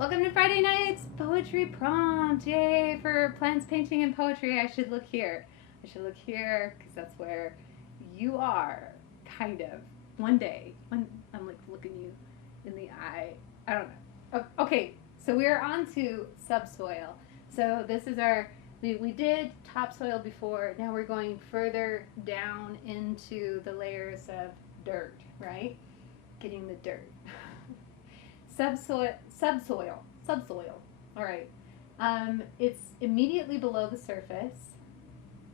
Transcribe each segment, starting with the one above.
Welcome to Friday night's poetry prompt. Yay for plants, painting, and poetry. I should look here. Because that's where you are, kind of. One day, when I'm like looking you in the eye. I don't know. Okay, so we are on to subsoil. So this is we did topsoil before. Now we're going further down into the layers of dirt, right? Getting the dirt. Subsoil. All right. It's immediately below the surface,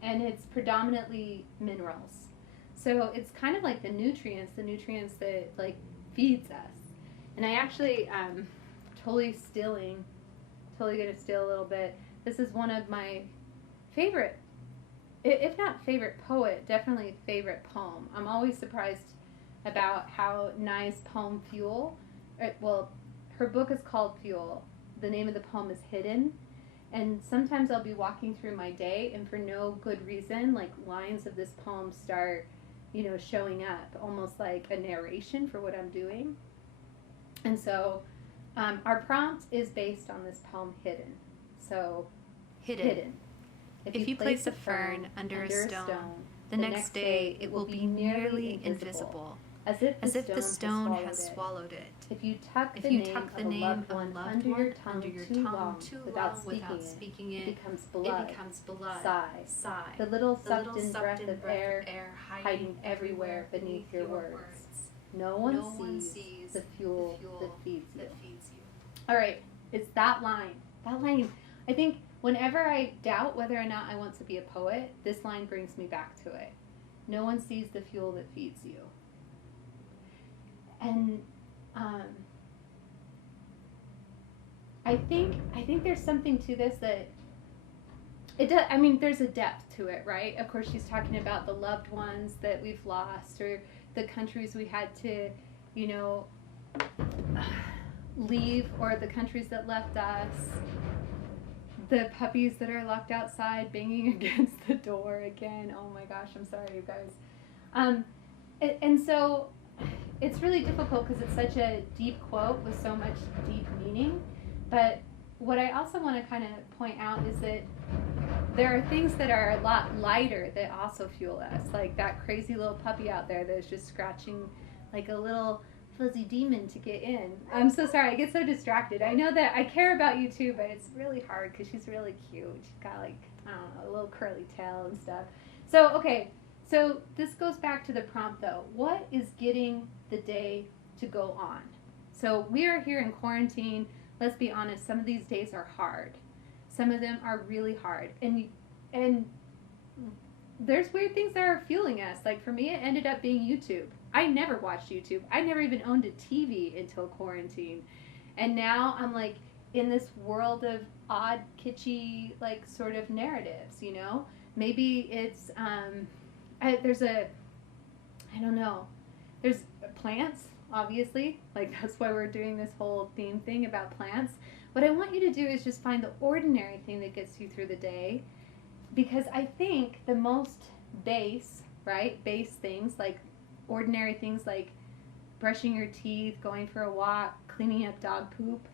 and it's predominantly minerals. So it's kind of like the nutrients that like feeds us. And I actually totally gonna steal a little bit. This is one of my favorite, if not favorite poet, definitely favorite poem. I'm always surprised about how nice poem Fuel. Well, her book is called Fuel. The name of the poem is Hidden. And sometimes I'll be walking through my day, and for no good reason, like lines of this poem start, showing up, almost like a narration for what I'm doing. And so our prompt is based on this poem, Hidden. So, Hidden. If you place a fern under a stone, the next day it will be nearly invisible, as if the stone has swallowed it. If you tuck the name of a loved one under your tongue too long without speaking it, it becomes blood. Sigh. The little sucked-in breath of air hiding everywhere beneath your words. No one sees the fuel that feeds you. All right, it's that line. I think whenever I doubt whether or not I want to be a poet, this line brings me back to it. No one sees the fuel that feeds you. And I think there's something to this that it does. I mean, there's a depth to it, right? Of course, she's talking about the loved ones that we've lost, or the countries we had to, leave, or the countries that left us. The puppies that are locked outside, banging against the door again. Oh my gosh, I'm sorry, you guys. And so it's really difficult because it's such a deep quote with so much deep meaning. But what I also want to kind of point out is that there are things that are a lot lighter that also fuel us. Like that crazy little puppy out there that's just scratching like a little fuzzy demon to get in. I'm so sorry, I get so distracted. I know that I care about you too, but it's really hard because she's really cute. She's got like, I don't know, a little curly tail and stuff. So, okay. So this goes back to the prompt though. What is getting the day to go on? So we are here in quarantine. Let's be honest, some of these days are hard. Some of them are really hard. And there's weird things that are fueling us. Like for me, it ended up being YouTube. I never watched YouTube. I never even owned a TV until quarantine. And now I'm like in this world of odd, kitschy, like sort of narratives, Maybe it's, there's plants, obviously, like that's why we're doing this whole theme thing about plants. What I want you to do is just find the ordinary thing that gets you through the day, because I think the most base things, like ordinary things like brushing your teeth, going for a walk, cleaning up dog poop,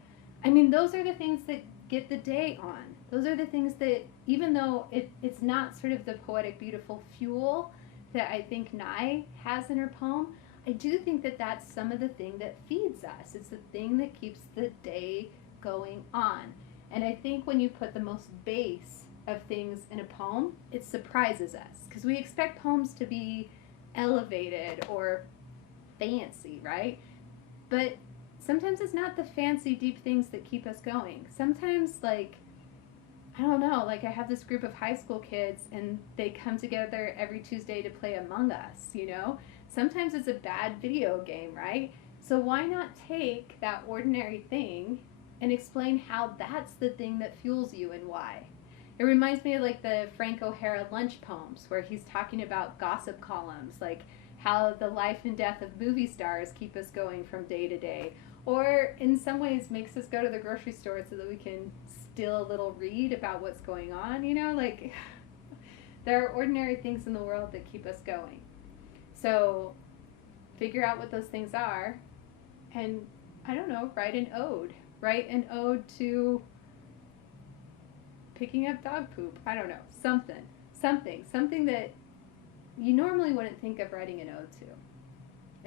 I mean, those are the things that get the day on. Those are the things that, even though it's not sort of the poetic, beautiful fuel that I think Nye has in her poem, I do think that that's some of the thing that feeds us. It's the thing that keeps the day going on. And I think when you put the most base of things in a poem, it surprises us. Because we expect poems to be elevated or fancy, right? But sometimes it's not the fancy, deep things that keep us going. Sometimes, like, I don't know, like I have this group of high school kids and they come together every Tuesday to play Among Us, Sometimes it's a bad video game, right? So why not take that ordinary thing and explain how that's the thing that fuels you and why? It reminds me of like the Frank O'Hara lunch poems where he's talking about gossip columns, like how the life and death of movie stars keep us going from day to day, or in some ways makes us go to the grocery store so that we can steal a little read about what's going on, like there are ordinary things in the world that keep us going. So figure out what those things are and, I don't know, write an ode Write an ode to picking up dog poop. I don't know. Something that you normally wouldn't think of writing an ode to.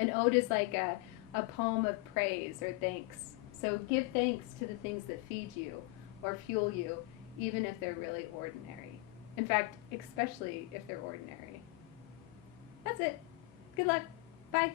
An ode is like a poem of praise or thanks. So give thanks to the things that feed you or fuel you, even if they're really ordinary. In fact, especially if they're ordinary. That's it. Good luck. Bye.